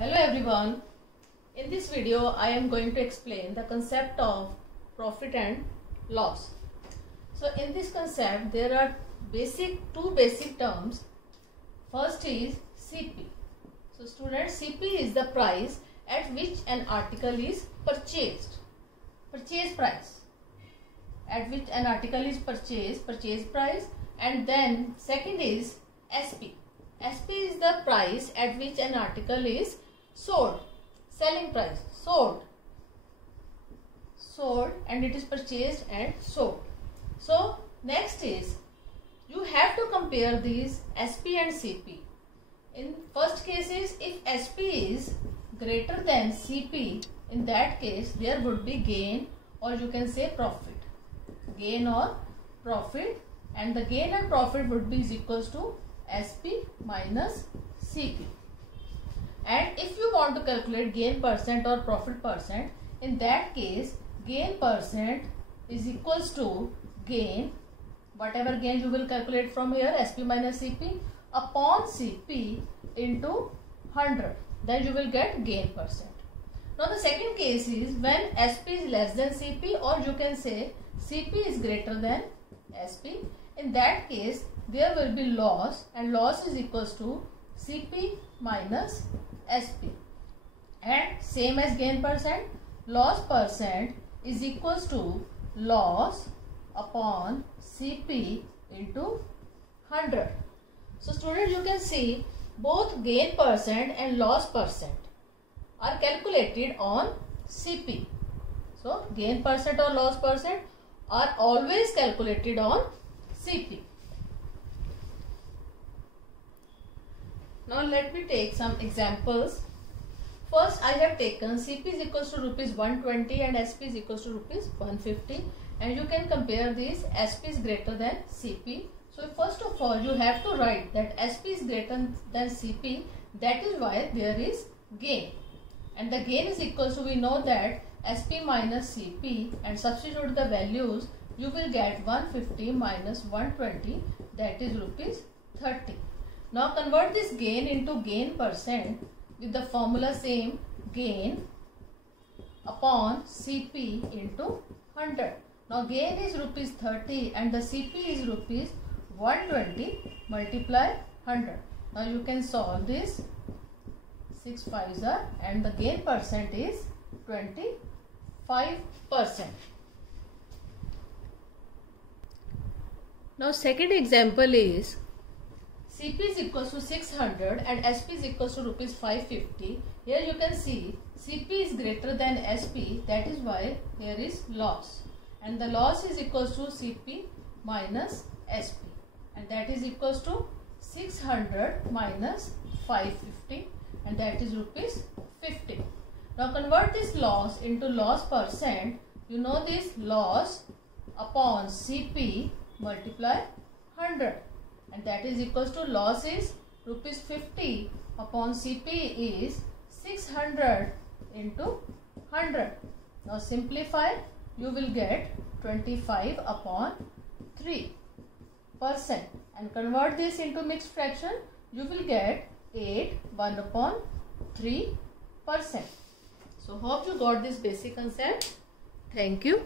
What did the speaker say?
Hello everyone. In this video I am going to explain the concept of profit and loss. So in this concept there are two basic terms. First is CP. So students, CP is the price at which an article is purchased. Purchase price. At which an article is purchased, purchase price. And then second is SP. SP is the price at which an article is sold. Selling price. Sold. And it is purchased and sold. So next is you have to compare these SP and CP. In first case is if SP is greater than CP, in that case there would be gain or you can say profit. Gain or profit, and the gain and profit would be equals to SP minus CP. And if you want to calculate gain percent or profit percent, in that case gain percent is equals to gain, whatever gain you will calculate from here, SP minus CP upon CP into 100, then you will get gain percent. Now the second case is when SP is less than CP, or you can say CP is greater than SP. In that case there will be loss, and loss is equals to CP minus SP. And same as gain percent, loss percent is equals to loss upon CP into 100. So students, you can see both gain percent and loss percent are calculated on CP. So gain percent or loss percent are always calculated on CP. Now let me take some examples. First I have taken CP is equals to rupees 120 and SP is equals to rupees 150, and you can compare these. SP is greater than CP. So first of all you have to write that SP is greater than CP, that is why there is gain. And the gain is equals to, we know that SP minus CP, and substitute the values, you will get 150 minus 120, that is rupees 30. Now convert this gain into gain percent with the formula same, gain upon CP into 100. Now gain is rupees 30 and the CP is rupees 120, multiply 100. Now you can solve this. 6 5s are, and the gain percent is 25%. Now second example is CP is equals to 600 and SP is equals to rupees 550. Here you can see CP is greater than SP, that is why there is loss, and the loss is equals to CP minus SP, and that is equals to 600 minus 550, and that is rupees 50. Now convert this loss into loss percent. You know this, loss upon CP multiply 100, and that is equals to loss is rupees 50 upon CP is 600 into 100. Now simplify, you will get 25 upon 3%, and convert this into mixed fraction, you will get 8 1 upon 3%. So hope you got this basic concept. Thank you.